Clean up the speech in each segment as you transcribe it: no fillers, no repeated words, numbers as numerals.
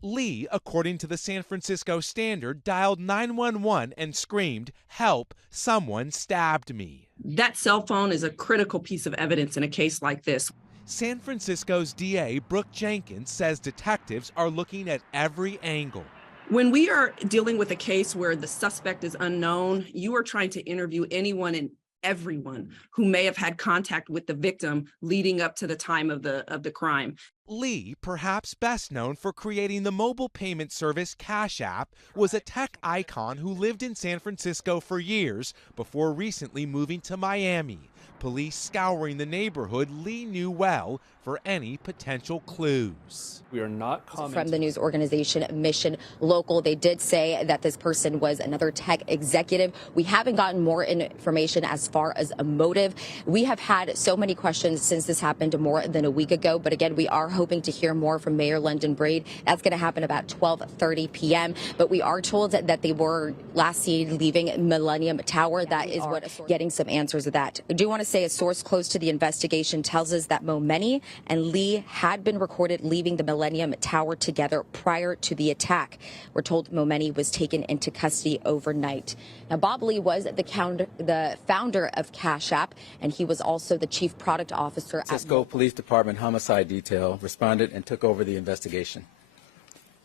Lee, according to the San Francisco Standard, dialed 911 and screamed, "Help, someone stabbed me." That cell phone is a critical piece of evidence in a case like this. San Francisco's DA, Brooke Jenkins, says detectives are looking at every angle. When we are dealing with a case where the suspect is unknown, you are trying to interview anyone and everyone who may have had contact with the victim leading up to the time of the crime. Lee, perhaps best known for creating the mobile payment service Cash App, was a tech icon who lived in San Francisco for years before recently moving to Miami. Police scouring the neighborhood Lee knew well for any potential clues. We are not commenting. From the news organization Mission Local, they did say that this person was another tech executive. We haven't gotten more information as far as a motive. We have had so many questions since this happened more than a week ago. But again, we are hoping to hear more from Mayor London Breed. That's going to happen about 12:30 p.m. But we are told that they were last seen leaving Millennium Tower. That is what getting some answers of that. I do want to say a source close to the investigation tells us that Momeni and Lee had been recorded leaving the Millennium Tower together prior to the attack. We're told Momeni was taken into custody overnight. Now, Bob Lee was the founder of Cash App, and he was also the chief product officer at Cisco Police Department Homicide Detail responded and took over the investigation.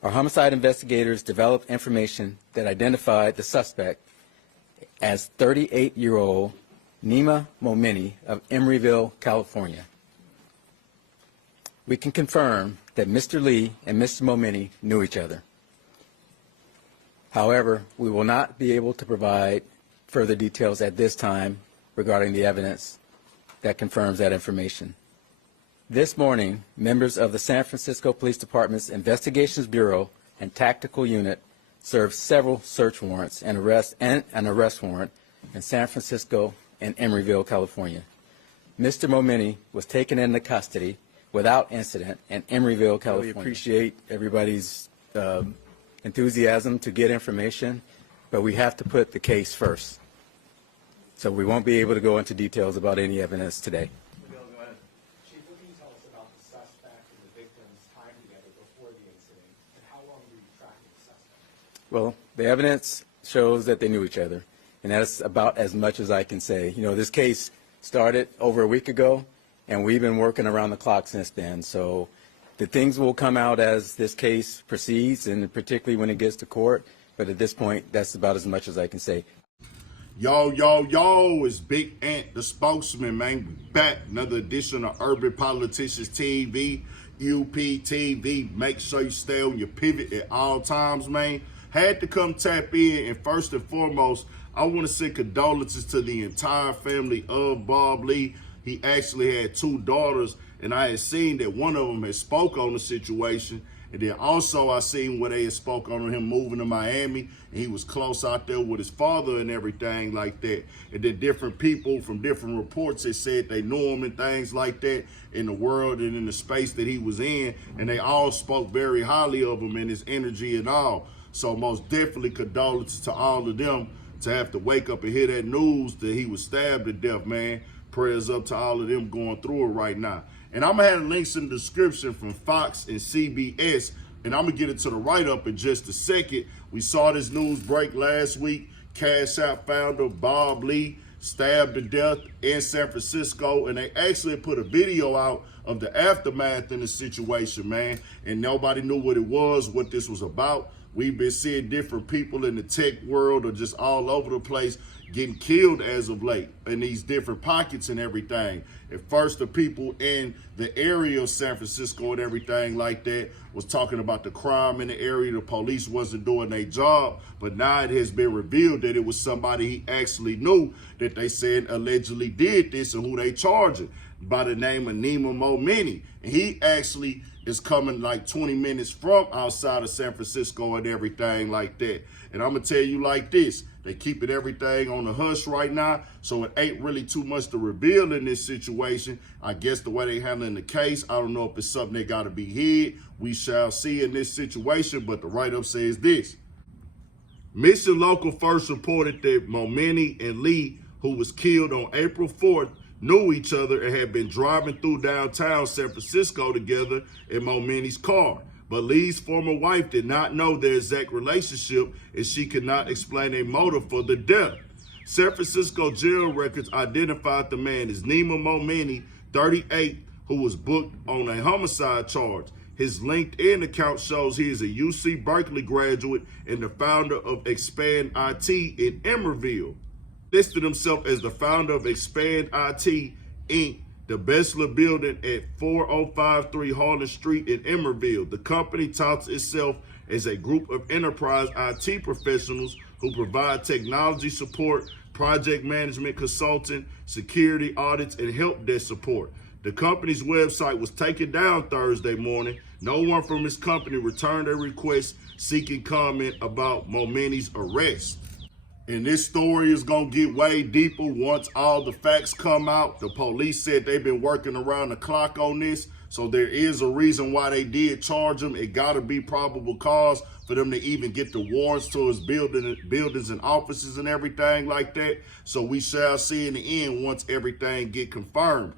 Our homicide investigators developed information that identified the suspect as 38-year-old Nima Momeni of Emeryville, California. We can confirm that Mr. Lee and Mr. Momeni knew each other. However, we will not be able to provide further details at this time regarding the evidence that confirms that information. This morning, members of the San Francisco Police Department's Investigations Bureau and Tactical Unit served several search warrants and an arrest warrant in San Francisco and Emeryville, California. Mr. Momeni was taken into custody without incident in Emeryville, California. We appreciate everybody's enthusiasm to get information, but we have to put the case first. So we won't be able to go into details about any evidence today. Bill, go ahead. Chief, what can you tell us about the suspect and the victim's time together before the incident, and how long were you tracking the suspect? Well, the evidence shows that they knew each other, and that's about as much as I can say. You know, this case started over a week ago, and we've been working around the clock since then. So the things will come out as this case proceeds, and particularly when it gets to court. But at this point, that's about as much as I can say. Yo, it's Big Ant, the spokesman, man. We back. Another edition of Urban Politicians TV, UPTV. Make sure you stay on your pivot at all times, man. Had to come tap in, and first and foremost, I want to send condolences to the entire family of Bob Lee. He actually had two daughters, and I had seen that one of them had spoke on the situation. And then also I seen where they had spoke on him moving to Miami, and he was close out there with his father and everything like that. And then different people from different reports that said they knew him and things like that in the world and in the space that he was in. And they all spoke very highly of him and his energy and all. So most definitely condolences to all of them to have to wake up and hear that news that he was stabbed to death, man. Prayers up to all of them going through it right now. And I'm going to have links in the description from Fox and CBS, and I'm going to get into the write-up in just a second. We saw this news break last week. Cash App founder Bob Lee stabbed to death in San Francisco, and they actually put a video out of the aftermath in the situation, man, and nobody knew what it was, what this was about. We've been seeing different people in the tech world or just all over the place getting killed as of late in these different pockets and everything. At first, the people in the area of San Francisco and everything like that was talking about the crime in the area. The police wasn't doing their job, but now it has been revealed that it was somebody he actually knew that they said allegedly did this and who they charging by the name of Nima Momeni. And he actually is coming like 20 minutes from outside of San Francisco and everything like that. And I'm gonna tell you like this, they keeping everything on the hush right now, so it ain't really too much to reveal in this situation. I guess the way they handling the case, I don't know if it's something that gotta be hid. We shall see in this situation, but the write-up says this. Mission Local first reported that Momeni and Lee, who was killed on April 4th, knew each other and had been driving through downtown San Francisco together in Momeni's car. But Lee's former wife did not know their exact relationship, and she could not explain a motive for the death. San Francisco jail records identified the man as Nima Momeni, 38, who was booked on a homicide charge. His LinkedIn account shows he is a UC Berkeley graduate and the founder of Expand IT in Emerville. Listed himself as the founder of Expand IT, Inc., the Bessler building at 4053 Harlan Street in Emerville. The company touts itself as a group of enterprise IT professionals who provide technology support, project management consulting, security audits, and help desk support. The company's website was taken down Thursday morning. No one from his company returned a request seeking comment about Momeni's arrest. And this story is going to get way deeper once all the facts come out. The police said they've been working around the clock on this. So there is a reason why they did charge him. It got to be probable cause for them to even get the warrants to his buildings and offices and everything like that. So we shall see in the end once everything get confirmed.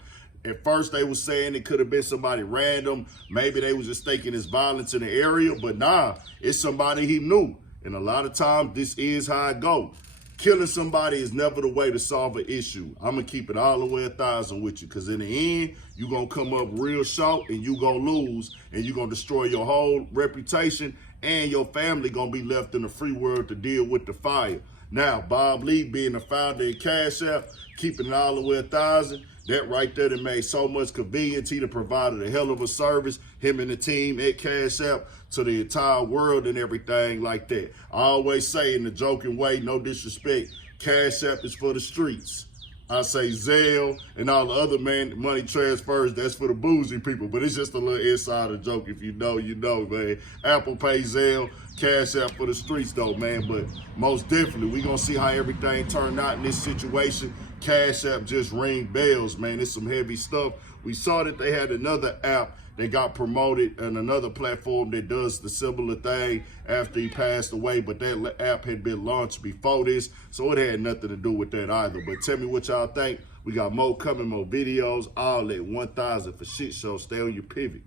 At first, they were saying it could have been somebody random. Maybe they was just thinking it's violence in the area. But nah, it's somebody he knew. And a lot of times, this is how it goes. Killing somebody is never the way to solve an issue. I'm going to keep it all the way 1,000 with you, because in the end, you're going to come up real short and you're going to lose, and you're going to destroy your whole reputation, and your family going to be left in the free world to deal with the fire. Now, Bob Lee being the founder of Cash App, keeping it all the way 1,000, that right there that made so much convenience. He done provided a hell of a service, him and the team at Cash App, to the entire world and everything like that. I always say in the joking way, no disrespect, Cash App is for the streets. I say Zelle and all the other money transfers, that's for the boozy people, but it's just a little insider joke. If you know, you know, man. Apple Pay, Zelle, Cash App for the streets though, man. But most definitely, we gonna see how everything turned out in this situation. Cash App just ring bells, man. It's some heavy stuff. We saw that they had another app that got promoted and another platform that does the similar thing after he passed away, but that app had been launched before this, so it had nothing to do with that either. But tell me what y'all think. We got more coming, more videos, all at 1,000 for Shit Show. Stay on your pivot.